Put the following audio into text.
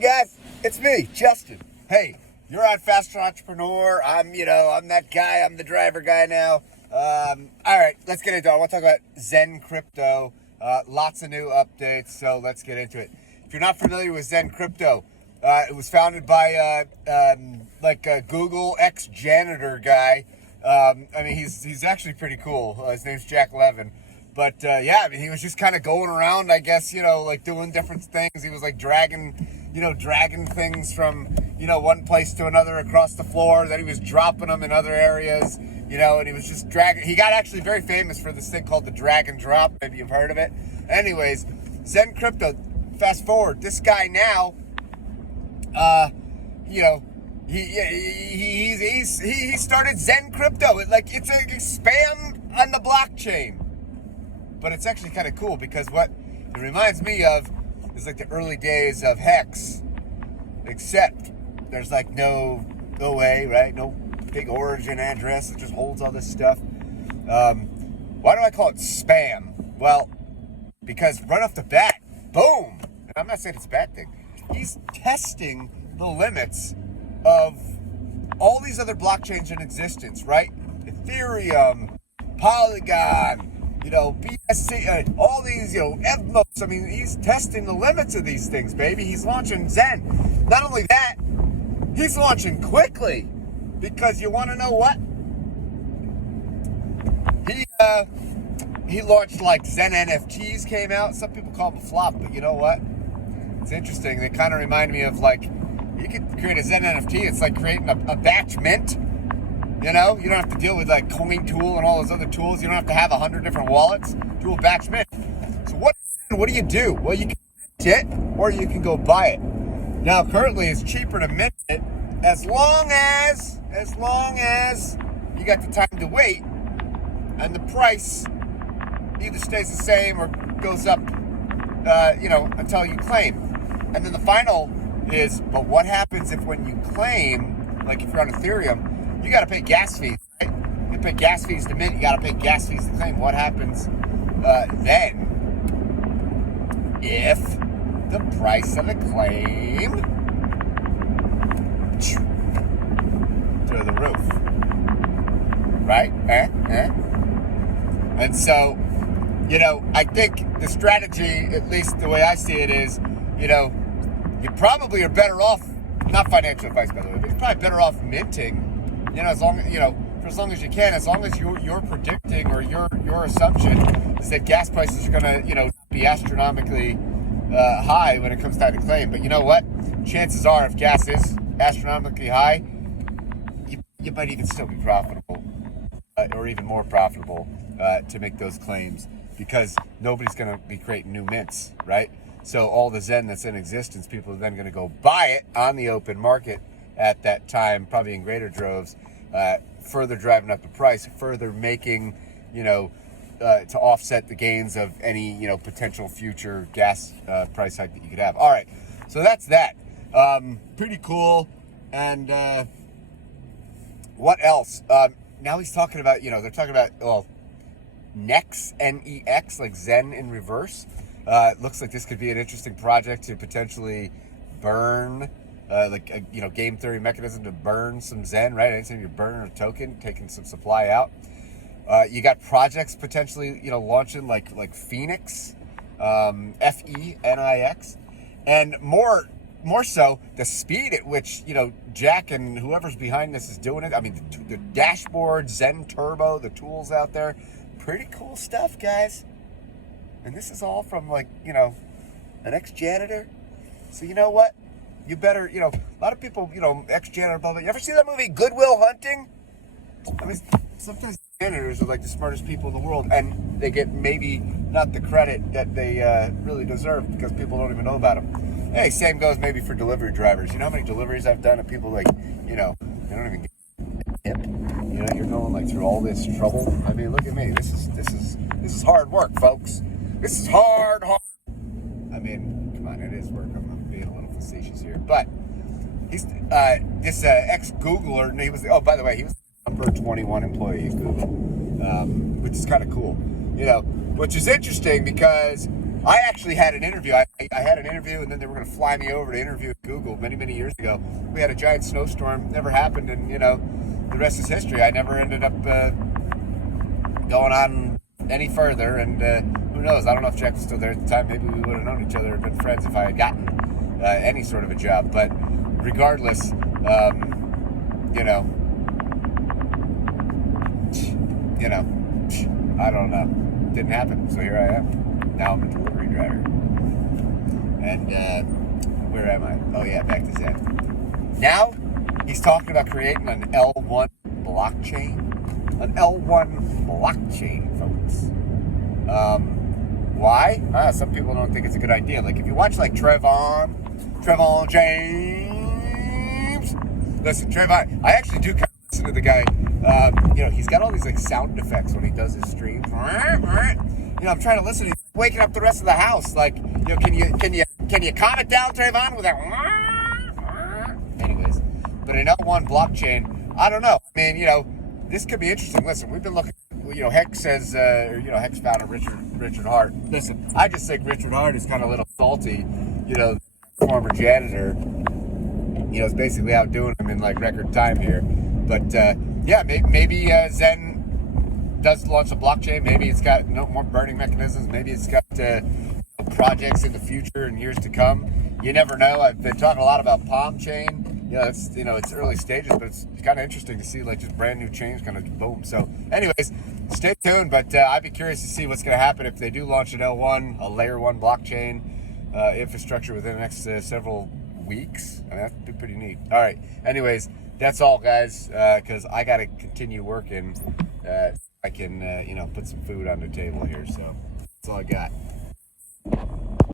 guys, it's me, Justin. Hey, you're on Faster Entrepreneur. I'm that guy. I'm the driver guy now. All right, let's get into it. I want to talk about Zen Crypto. Lots of new updates, so let's get into it. If you're not familiar with Zen Crypto, it was founded by a Google ex-janitor guy. I mean, he's actually pretty cool. His name's Jack Levin. But yeah, I mean, he was just kind of going around, I guess, like doing different things. He was like dragging things from, one place to another across the floor. Then he was dropping them in other areas, and he was just dragging. He got actually very famous for this thing called the drag and drop. Maybe you've heard of it. Anyways, Zen Crypto, fast forward, this guy now, he started Zen Crypto. It's a spam on the blockchain. But it's actually kind of cool because what it reminds me of is like the early days of Hex, except there's like no way, right? No big origin address that just holds all this stuff. Why do I call it spam? Well, because right off the bat, boom, and I'm not saying it's a bad thing, he's testing the limits of all these other blockchains in existence, right? Ethereum, Polygon, BSC, all these, EVMOS. I mean, he's testing the limits of these things, baby. He's launching Zen. Not only that, he's launching quickly because you want to know what? He launched like Zen NFTs came out. Some people call them a flop, but you know what? It's interesting. They kind of remind me of like, you could create a Zen NFT. It's like creating a batch mint. You don't have to deal with like Coin Tool and all those other tools. You don't have to have 100 different wallets. Do a batch mint. So what do you do? Well, you can mint it or you can go buy it. Now, currently it's cheaper to mint it as long as you got the time to wait and the price either stays the same or goes up, until you claim. And then the final is, but what happens if when you claim, like if you're on Ethereum, you got to pay gas fees, right? You pay gas fees to mint, you got to pay gas fees to claim. What happens then if the price of the claim through the roof, right? And so, I think the strategy, at least the way I see it is, you probably are better off, not financial advice by the way, but you're probably better off minting, as long as, for as long as you can, as long as you're predicting or your assumption is that gas prices are going to, be astronomically high when it comes time to claim. But you know what? Chances are if gas is astronomically high, you might even still be profitable or even more profitable to make those claims because nobody's going to be creating new mints, right? So all the Zen that's in existence, people are then going to go buy it on the open market at that time, probably in greater droves, further driving up the price, further making, to offset the gains of any, potential future gas price hike that you could have. All right, so that's that. Pretty cool. And what else? Now he's talking about, they're talking about, NEX, N-E-X, like Zen in reverse. Looks like this could be an interesting project to potentially burn, game theory mechanism to burn some Zen, right? Anytime you're burning a token, taking some supply out. You got projects potentially, launching like Phoenix, F-E-N-I-X, and more so the speed at which, Jack and whoever's behind this is doing it. I mean, the dashboard, Zen Turbo, the tools out there, pretty cool stuff, guys. And this is all from an ex-janitor. So you know what? You better, a lot of people, ex-janitor, blah, blah. You ever see that movie, Good Will Hunting? I mean, sometimes janitors are like the smartest people in the world, and they get maybe not the credit that they really deserve because people don't even know about them. Hey, same goes maybe for delivery drivers. You know how many deliveries I've done of people they don't even get a tip. You're going through all this trouble. I mean, look at me. This is hard work, folks. This is hard. I mean, come on, it is work. I'm being a little facetious here, but he's this ex-Googler. He was. Oh, by the way, he was number 21 employee of Google, which is kind of cool. Which is interesting because I actually had an interview. I had an interview, and then they were going to fly me over to interview at Google many years ago. We had a giant snowstorm, never happened, and the rest is history. I never ended up going on any further, and who knows? I don't know if Jack was still there at the time. Maybe we would have known each other and been friends if I had gotten any sort of a job. But regardless, I don't know. Didn't happen. So here I am. Now I'm a delivery driver. And where am I? Oh yeah, back to Zen. Now he's talking about creating an L1 blockchain. An L1 blockchain, folks. Why? Some people don't think it's a good idea. Like if you watch like Trevon James. Listen, Trevon, I actually do kind of listen to the guy. He's got all these like sound effects when he does his streams. I'm trying to listen. He's waking up the rest of the house. Like, can you calm it down, Trayvon, with that? Anyways, but an L1 blockchain, I don't know. I mean, this could be interesting. Listen, we've been looking. Hex says, Hex founder Richard Hart. Listen, I just think Richard Hart is kind of a little salty. Former janitor. Is basically outdoing him in like record time here. But maybe Zen does launch a blockchain. Maybe it's got no more burning mechanisms. Maybe it's got projects in the future and years to come. You never know. I've been talking a lot about Palm Chain. It's early stages, but it's kind of interesting to see like just brand new chains kind of boom. So, anyways, stay tuned. But I'd be curious to see what's going to happen if they do launch an L1, a Layer 1 blockchain infrastructure within the next several weeks. I mean, that'd be pretty neat. All right. Anyways, that's all, guys, because I got to continue working. I can, put some food on the table here. So that's all I got.